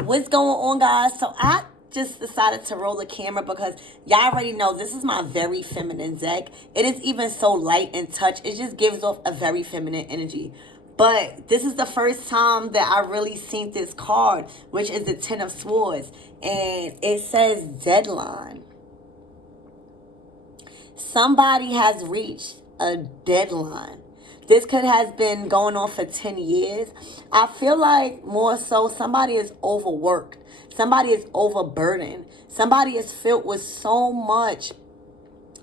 What's going on, guys? So I just decided to roll the camera because y'all already know this is my very feminine deck. It is even so light and touch. It just gives off a very feminine energy. But this is the first time that I really seen this card, which is the Ten of Swords. And it says deadline. Somebody has reached a deadline. This could has been going on for 10 years. I feel like more so somebody is overworked. Somebody is overburdened. Somebody is filled with so much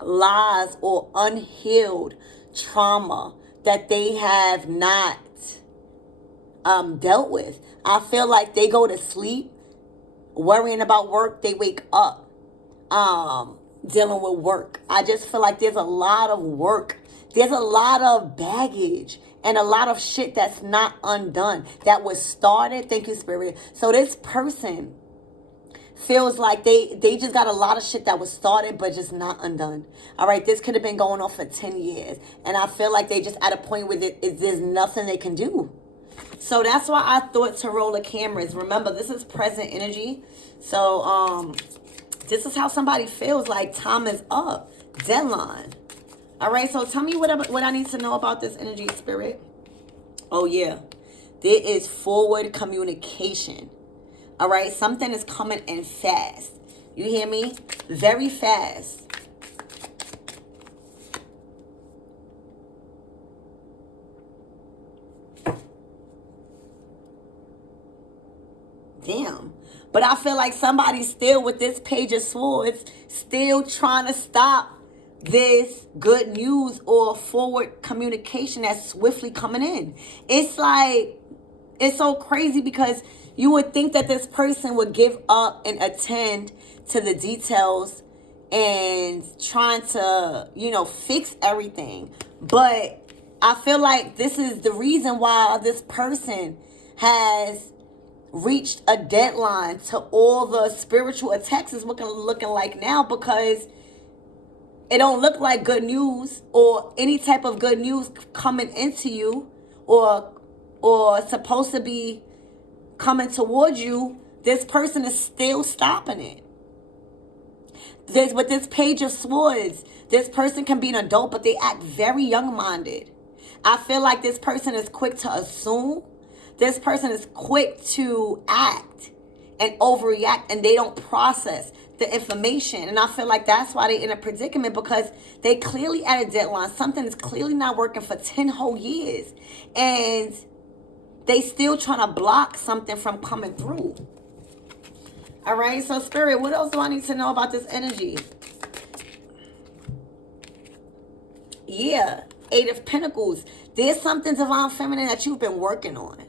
lies or unhealed trauma that they have not dealt with. I feel like they go to sleep worrying about work. They wake up dealing with work. I just feel like there's a lot of work. There's a lot of baggage and a lot of shit that's not undone that was started. Thank you, Spirit. So this person feels like they just got a lot of shit that was started but just not undone. All right, this could have been going on for 10 years. And I feel like they just at a point where there's nothing they can do. So that's why I thought to roll the cameras. Remember, this is present energy. So this is how somebody feels like time is up. Deadline. All right, so tell me what I need to know about this energy, Spirit. Oh, yeah. There is forward communication. All right, something is coming in fast. You hear me? Very fast. Damn. But I feel like somebody's still with this Page of Swords, still trying to stop this good news or forward communication that's swiftly coming in. It's like, it's so crazy because you would think that this person would give up and attend to the details and trying to, fix everything. But I feel like this is the reason why this person has reached a deadline to all the spiritual attacks is looking like now, because it don't look like good news or any type of good news coming into you or supposed to be coming towards you. This person is still stopping it. With this Page of Swords, this person can be an adult, but they act very young-minded. I feel like this person is quick to assume. This person is quick to act and overreact, and they don't process the information. And I feel like that's why they're in a predicament, because they clearly at a deadline. Something is clearly not working for 10 whole years. And they still trying to block something from coming through. All right, so Spirit, what else do I need to know about this energy? Yeah, Eight of Pentacles. There's something divine feminine that you've been working on.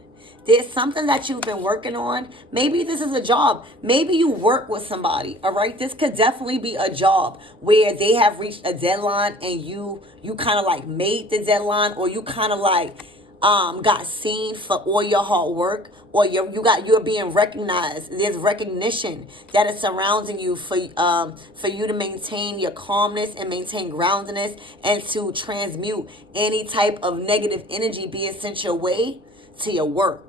There's something that you've been working on. Maybe this is a job. Maybe you work with somebody, all right? This could definitely be a job where they have reached a deadline and you kind of like made the deadline, or you kind of like got seen for all your hard work, or you're being recognized. There's recognition that is surrounding you for you to maintain your calmness and maintain groundedness, and to transmute any type of negative energy being sent your way to your work.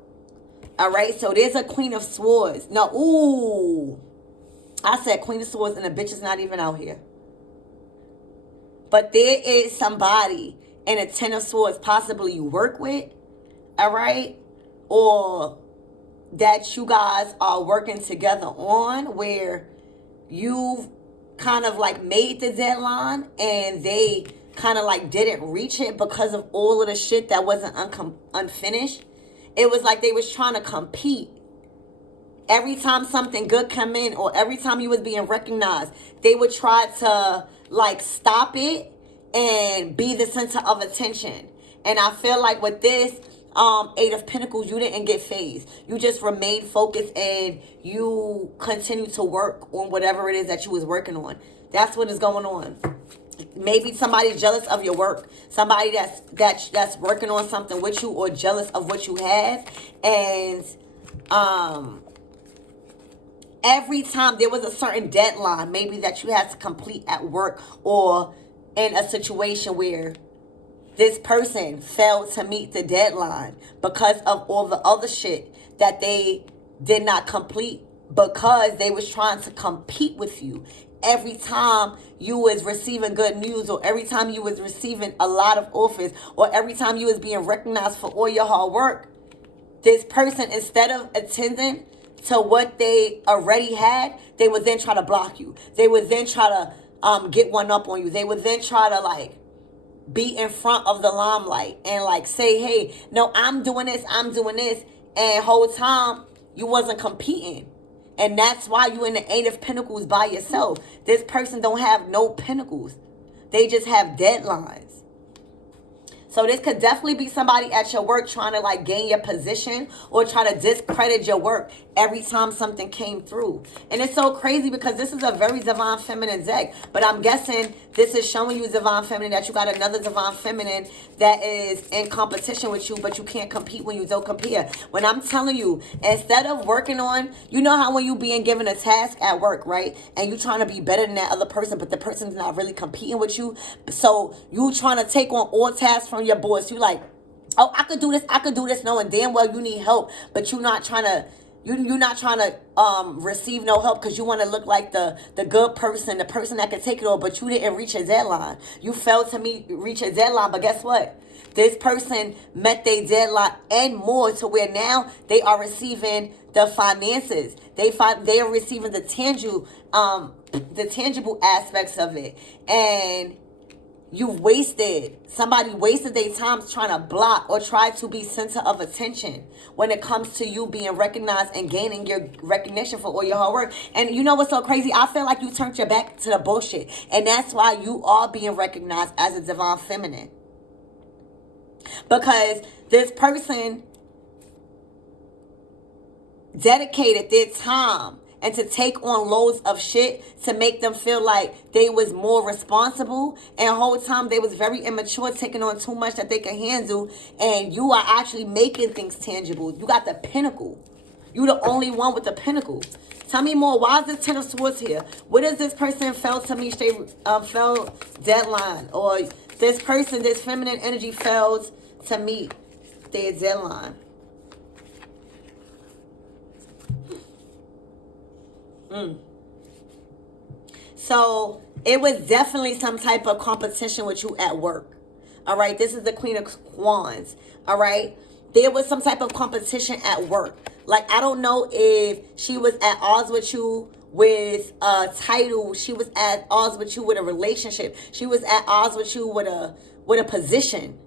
All right, so there's a Queen of Swords. No, ooh, I said Queen of Swords and the bitch is not even out here. But there is somebody in a Ten of Swords possibly you work with, all right? Or that you guys are working together on, where you've kind of like made the deadline and they kind of like didn't reach it because of all of the shit that wasn't unfinished. It was like they was trying to compete. Every time something good come in, or every time you was being recognized, they would try to like stop it and be the center of attention. And I feel like with this Eight of Pentacles, you didn't get phased. You just remained focused and you continue to work on whatever it is that you was working on. That's what is going on. Maybe somebody's jealous of your work. Somebody that's working on something with you, or jealous of what you have. And every time there was a certain deadline, maybe that you had to complete at work, or in a situation where this person failed to meet the deadline because of all the other shit that they did not complete because they was trying to compete with you. Every time you was receiving good news, or every time you was receiving a lot of offers, or every time you was being recognized for all your hard work, this person, instead of attending to what they already had, they would then try to block you. They would then try to get one up on you. They would then try to like be in front of the limelight and like say, hey, no, I'm doing this, and whole time you wasn't competing. And that's why you in the Eight of Pentacles by yourself. This person don't have no pentacles. They just have deadlines. So this could definitely be somebody at your work trying to like gain your position or try to discredit your work every time something came through. And it's so crazy because this is a very divine feminine deck. But I'm guessing this is showing you, divine feminine, that you got another divine feminine that is in competition with you, but you can't compete when you don't compare. When I'm telling you, instead of working on, you know how when you being given a task at work, right? And you trying to be better than that other person, but the person's not really competing with you. So you trying to take on all tasks from your boss. You like, oh, I could do this, knowing damn well you need help, but you're not trying to receive no help because you want to look like the good person, the person that can take it all, but you didn't reach a deadline. You failed to reach a deadline, but guess what? This person met their deadline and more, to where now they are receiving the finances. They are receiving the tangible aspects of it. And somebody wasted their time trying to block or try to be center of attention when it comes to you being recognized and gaining your recognition for all your hard work. And you know what's so crazy? I feel like you turned your back to the bullshit. And that's why you are being recognized as a divine feminine. Because this person dedicated their time and to take on loads of shit to make them feel like they was more responsible. And the whole time they was very immature, taking on too much that they can handle. And you are actually making things tangible. You got the pinnacle. You the only one with the pinnacle. Tell me more. Why is this Ten of Swords here? What does this person fail to meet fail deadline? Or this person, this feminine energy fails to meet their deadline? So it was definitely some type of competition with you at work. All right. This is the Queen of Wands. All right. There was some type of competition at work. Like, I don't know if she was at odds with you with a title. She was at odds with you with a relationship. She was at odds with you with a position.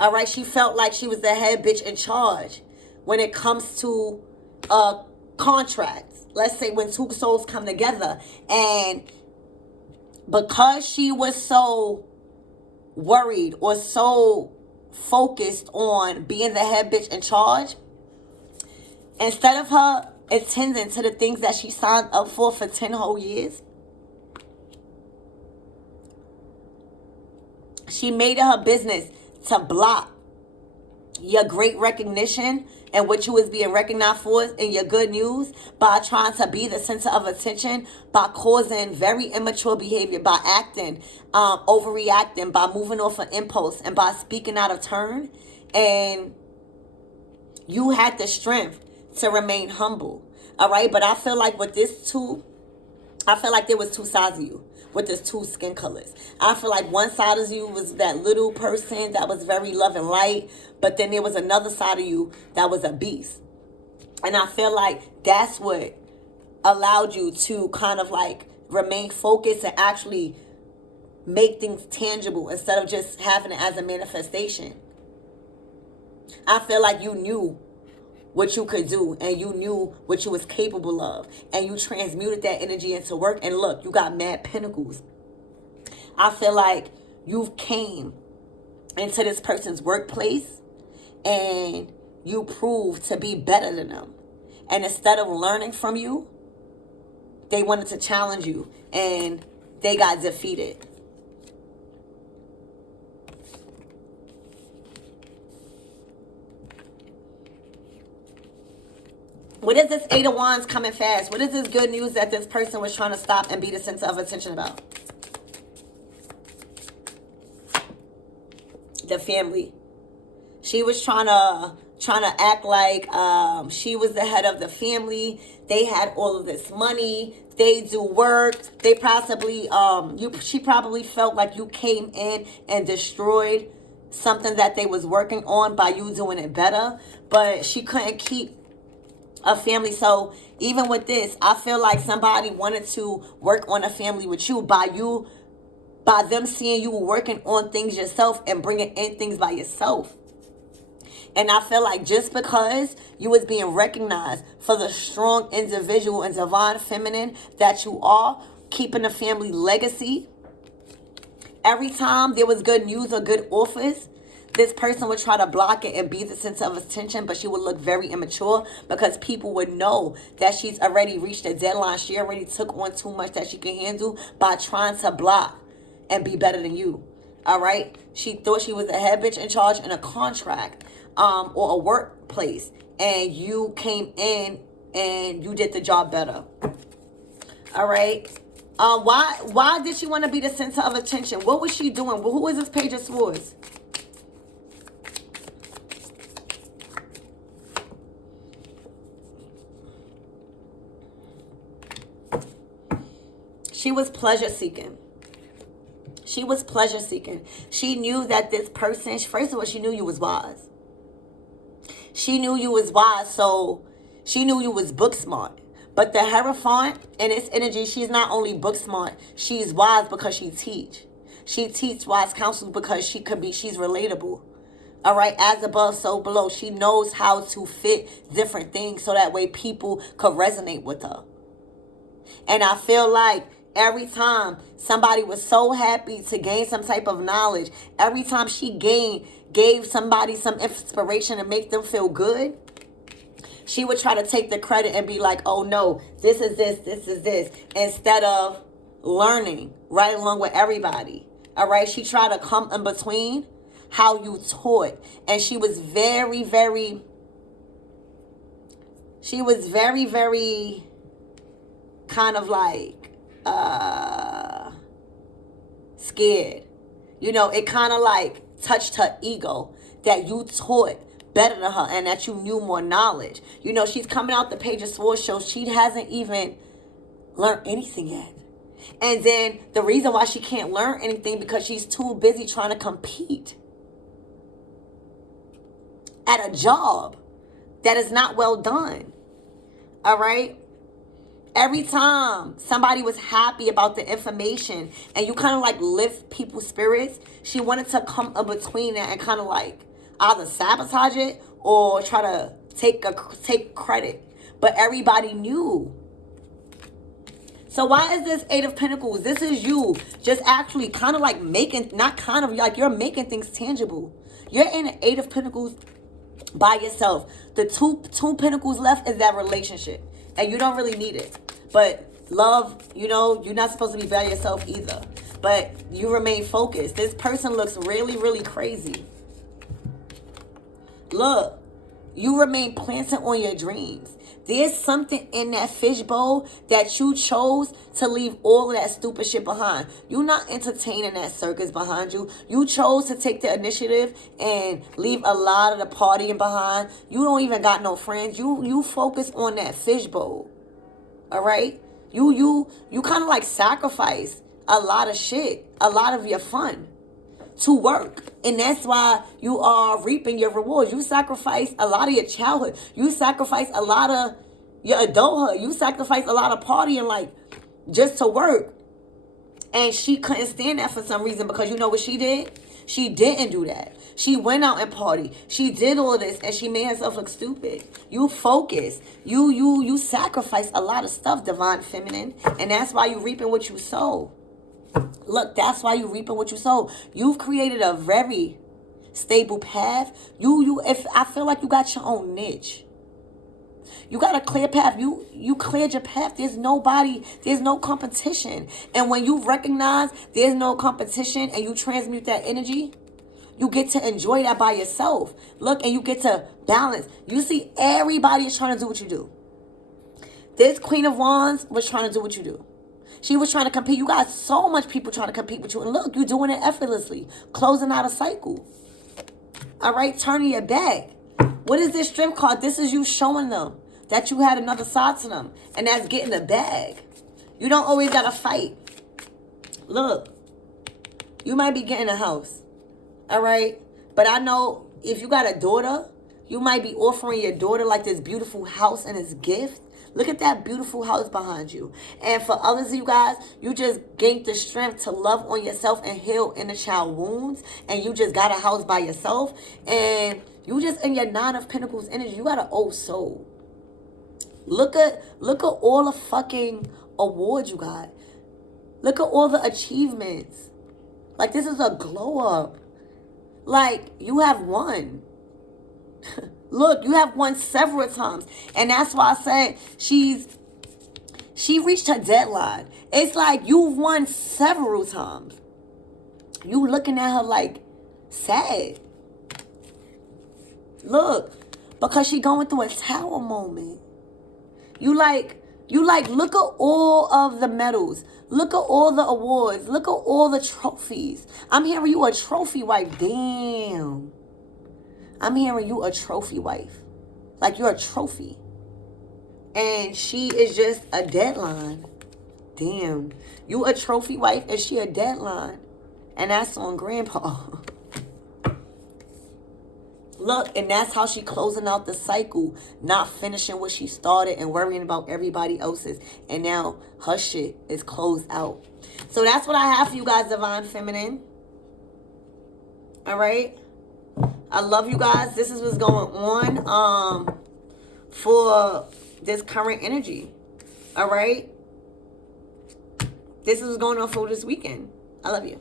All right. She felt like she was the head bitch in charge when it comes to contracts. Let's say when two souls come together, and because she was so worried or so focused on being the head bitch in charge, instead of her attending to the things that she signed up for 10 whole years, she made it her business to block your great recognition and what you was being recognized for in your good news by trying to be the center of attention, by causing very immature behavior, by acting, overreacting, by moving off an impulse, and by speaking out of turn. And you had the strength to remain humble. All right. But I feel like with this too, I feel like there was two sides of you with this two skin colors. I feel like one side of you was that little person that was very love and light, but then there was another side of you that was a beast. And I feel like that's what allowed you to kind of like remain focused and actually make things tangible instead of just having it as a manifestation. I feel like you knew what you could do, and you knew what you was capable of, and you transmuted that energy into work. And look, you got mad pinnacles. I feel like you've came into this person's workplace and you proved to be better than them. And instead of learning from you, they wanted to challenge you, and they got defeated. What is this Eight of Wands coming fast? What is this good news that this person was trying to stop and be the center of attention about? The family. She was trying to trying to act like she was the head of the family. They had all of this money. They do work. They possibly, she probably felt like you came in and destroyed something that they was working on by you doing it better. But she couldn't keep a family. So even with this, I feel like somebody wanted to work on a family with you by them seeing you working on things yourself and bringing in things by yourself. And I feel like just because you was being recognized for the strong individual and divine feminine that you are, keeping the family legacy, every time there was good news or good offers, this person would try to block it and be the center of attention, but she would look very immature because people would know that she's already reached a deadline. She already took on too much that she can handle by trying to block and be better than you. All right? She thought she was a head bitch in charge in a contract or a workplace, and you came in and you did the job better. All right? Why did she want to be the center of attention? What was she doing? Who is this Page of Swords? She was pleasure seeking. She was pleasure seeking. She knew that this person, first of all, she knew you was wise. She knew you was wise, so she knew you was book smart. But the Hierophant and its energy, she's not only book smart, she's wise because she teach. She teach wise counsel because she's relatable. All right, as above, so below. She knows how to fit different things so that way people could resonate with her. And I feel like every time somebody was so happy to gain some type of knowledge, every time she gave somebody some inspiration to make them feel good, she would try to take the credit and be like, oh no, this is this, instead of learning right along with everybody. All right, she tried to come in between how you taught. And she was very, very kind of like scared. You know, it kind of like touched her ego that you taught better than her and that you knew more knowledge. You know, she's coming out the Page of Swords show. She hasn't even learned anything yet. And then the reason why she can't learn anything because she's too busy trying to compete at a job that is not well done. All right? Every time somebody was happy about the information and you kind of like lift people's spirits, she wanted to come in between that and kind of like either sabotage it or try to take credit. But everybody knew. So why is this Eight of Pentacles? This is you just actually kind of like making, not kind of, like you're making things tangible. You're in an Eight of Pentacles by yourself. The two pentacles left is that relationship. And you don't really need it. But love, you know, you're not supposed to be by yourself either. But you remain focused. This person looks really, really crazy. Look, you remain planted on your dreams. There's something in that fishbowl that you chose to leave all of that stupid shit behind. You're not entertaining that circus behind you. You chose to take the initiative and leave a lot of the partying behind. You don't even got no friends. You focus on that fishbowl. All right? You kind of like sacrifice a lot of shit, a lot of your fun to work. And that's why you are reaping your rewards. You sacrifice a lot of your childhood. You sacrifice a lot of your adulthood. You sacrifice a lot of partying, like, just to work. And she couldn't stand that for some reason because you know what she did? She didn't do that. She went out and party. She did all this and she made herself look stupid. You focus. You sacrifice a lot of stuff, divine feminine. And that's why you reaping what you sow. Look, that's why you reaping what you sow. You've created a very stable path. If I feel like you got your own niche. You got a clear path. You cleared your path. There's no competition. And when you recognize there's no competition and you transmute that energy, you get to enjoy that by yourself. Look, and you get to balance. You see, everybody is trying to do what you do. This Queen of Wands was trying to do what you do. She was trying to compete. You got so much people trying to compete with you. And look, you're doing it effortlessly. Closing out a cycle. All right? Turning your back. What is this strength card? This is you showing them that you had another side to them. And that's getting a bag. You don't always got to fight. Look, you might be getting a house. All right? But I know if you got a daughter, you might be offering your daughter like this beautiful house and this gift. Look at that beautiful house behind you. And for others of you guys, you just gained the strength to love on yourself and heal inner child wounds. And you just got a house by yourself. And you just in your 9 of Pentacles energy. You got an old soul. Look at all the fucking awards you got. Look at all the achievements. Like, this is a glow up. Like, you have won. Look, you have won several times. And that's why I said she reached her deadline. It's like you've won several times. You looking at her like sad. Look, because she going through a tower moment. You like, look at all of the medals. Look at all the awards. Look at all the trophies. I'm hearing you a trophy wife. Damn. I'm hearing you a trophy wife. Like you're a trophy. And she is just a deadline. Damn. You a trophy wife and she a deadline. And that's on grandpa. Look, and that's how she closing out the cycle. Not finishing what she started and worrying about everybody else's. And now her shit is closed out. So that's what I have for you guys, Divine Feminine. All right. I love you guys. This is what's going on for this current energy. All right. This is what's going on for this weekend. I love you.